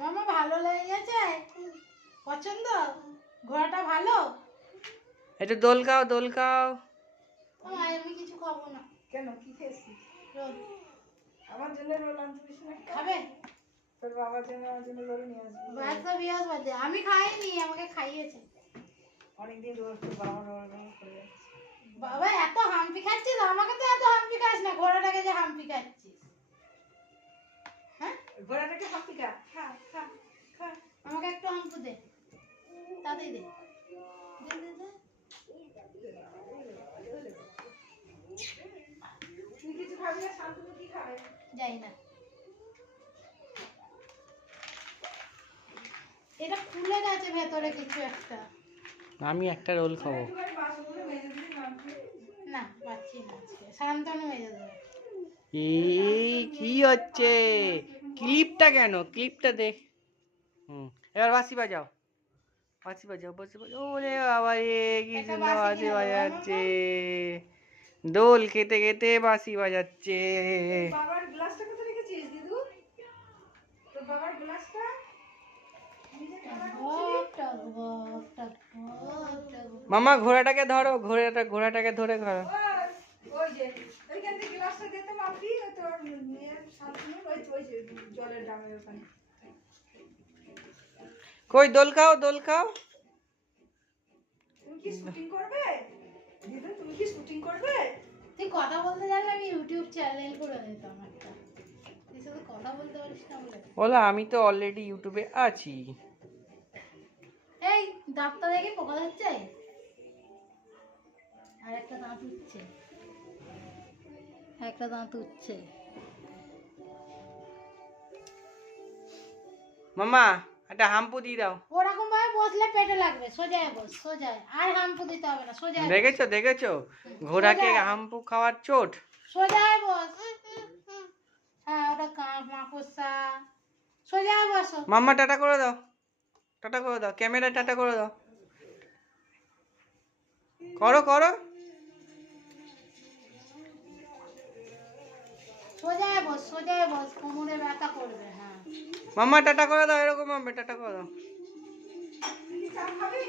মামা ভালো লেগেছে? পছন্দ? ঘোড়াটা ভালো? একটু দোল খাও, দোল খাও। আমি কিছু খাবো না। কেন, কি খেয়েছিস? রোল। আমার জন্য রোল আনছিস না? খাবে? তোর বাবার জন্য আমার জন্য রোল নিয়ে আসবি। বাচ্চা বিয়াস বাদে আমি খাইনি, আমাকে খাইয়েছে। অনেকদিন রোল তোর বাবা রোল করে যাচ্ছে। বাবা এত হাম্পি খাচ্ছিস, আমাকে তো এত হাম্পি খাস না, ঘোড়াটাকে যে হাম্পি খাচ্ছিস। হ্যাঁ, ঘোড়াটাকে হাঁপি খা, খা খা খা। আমাকে একটু হাম্পু দে, তাতেই দে। তুই কিছু খাবি না? শান্তনু কি খাবে? যাই না, এটা খুলে গেছে ভেতরে কিছু একটা। আমি একটা রোল খাবো। একটুখানি বাসনগুলো মেজে দিবি না? না পাচ্ছি না, আজকে শান্তনু মেজে দেবে। এই কি হচ্ছে? ক্লিপটা কেন? ক্লিপটা দেখ। এবার বাঁশি বাজাও, বাঁশি বাজাও, বাঁশি বাজাও। ওরে বাবা রে, কি একটা সুন্দর বাঁশি বাঁশি কিনে দাও, বাজাচ্ছে। দোল খেতে খেতে বাঁশি বাজাচ্ছে। বাবার গ্লাসটা কোথায় রেখেছিস দিদু? তোর বাবার গ্লাসটা? মামা ঘোড়াটাকে ধরো, ঘোড়াটাকে ধরে ঘোরো। ওই যে ওইখান থেকে গ্লাসটা দে তো মাপি, তোর মেয়ের শান্তনু ওই যে জলের ড্রামের ওখানে। কই দোল খাও, দোল খাও। তুমি কি শুটিং করবে দিদু? তুমি কি শুটিং করবে? তুই কথা বলতে জানলে আমি ইউটিউব চ্যানেল করে দিতাম একটা। তুই শুধু কথা বলতে পারিস না বলে। বলো আমি তো অলরেডি ইউটিউবে আছি। এই দাঁতটা দেখে পোকা ধরছে, আর একটা দাঁত উঠছে, একটা দাঁত উঠছে। মামা একটা হাম্পু দিয়ে দাও। ওরকম ভাবে বসলে পেটে লাগবে, সোজায় বস, সোজায়, আর হাম্পু দিতে হবে না, সোজায় বস। দেখেছো দেখেছো ঘোড়াকে হাম্পু খাওয়ার চোট। সোজায় বস। হ্যাঁ, ওটা কাঁপ মাকড়সা। সোজায় বসো। মাম্মা টাটা করে দাও, টাটা করে দাও, ক্যামেরা টাটা করে দাও। করো করো। সোজায় বস, সোজায় বস, কোমরে ব্যথা করবে। হ্যাঁ, মাম্মা টাটা করে দাও, এরকম মাম্মা টাটা করে দাও। তুই কি চা খাবি?